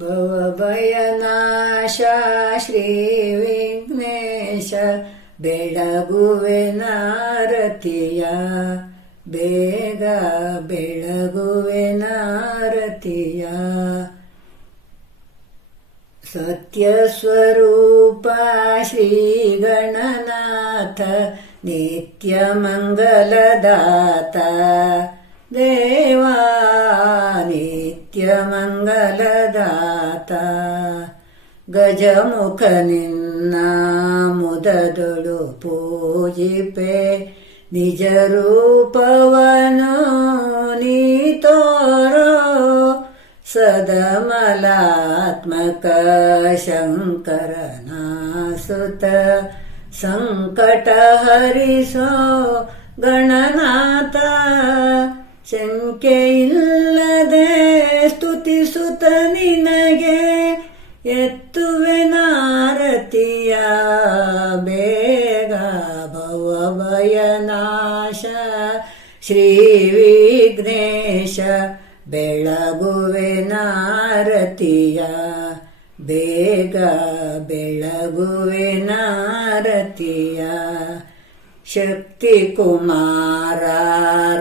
ಭವಭಯನಾಶ ಶ್ರೀ ವಿಘ್ನೇಶ ಬೆಳಗುವೆ ನಾರತಿಯ ಬೇಗ ಬೆಳಗುವೆ ನಾರತಿಯ ಸತ್ಯಸ್ವರೂಪ ಶ್ರೀ ಗಣನಾಥ ನಿತ್ಯ ಮಂಗಲದಾತ ದೇವಾ ಮಂಗಲದಾತ ಗಜಮುಖ ನಿನ್ನ ಮುದದೊಳು ಪೂಜಿಪೆ ನಿಜ ರೂಪವನು ನೀ ತೋರೋ. ಸದಮಲಾತ್ಮಕ ಶಂಕರನ ಸುತ ಸಂಕಟ ಹರಿಸೋ ಗಣನಾಥ ಸ್ತುತಿಸುತ್ತ ನಿನಗೆ, ಎತ್ತುವೆ ನಾರತಿಯ ಬೇಗ ಭವಭಯನಾಶ. ಶ್ರೀ ವಿಘ್ನೇಶ, ಬೆಳಗುವೆ ನಾರತಿಯ ಬೇಗ ಬೆಳಗುವೆ ನಾರತಿಯ. ಶಕ್ತಿ ಕುಮಾರ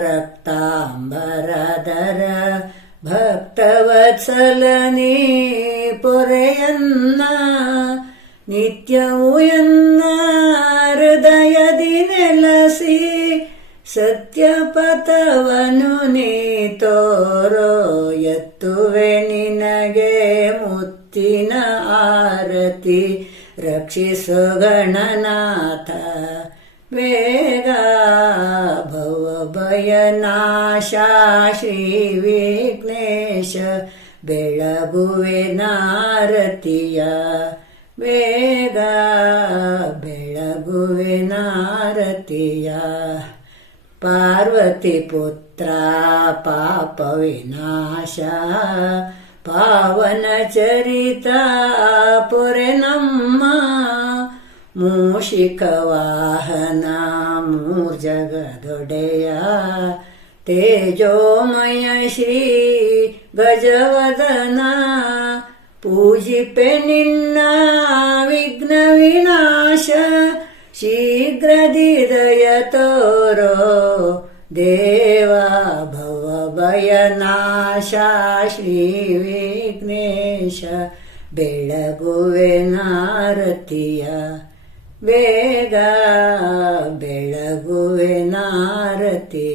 ರಕ್ತಾಂಬರದರ ಪೊರೆಯನ್ನ ನಿತ್ಯವೂ ಎನ್ನ ಹೃದಯದಿ ನೆಲಸಿ ಸತ್ಯಪಥವನು ನೀ ತೋರೋ ಎತ್ತುವೆ ನಿನಗೆ ಮುತ್ತಿನ ಆರತಿ ರಕ್ಷಿಸು ಗಣನಾಥ. ಬೇಗ ಭವಭಯನಾಶ ಶ್ರೀ ವಿಘ್ನೇಶ ಬೆಳಗುವೆ ನಾರತಿಯ ಬೇಗ ಬೆಳಗುವೆ ನಾರತಿಯ ಪಾರ್ವತಿ ಪುತ್ರ ಪಾಪ मूषिकवाहना मूर्जगदोडया तेजोमय श्री गजवदना। पूजिपे निन्ना विघ्नविनाश। शीघ्रदिदयतोरो देवा भव भयनाशा भवभयनाशा। श्रीविघ्नेश बेळगुवे नारतिया। ಬೇಗ ಬೆಳಗುವೆ ನಾರತಿ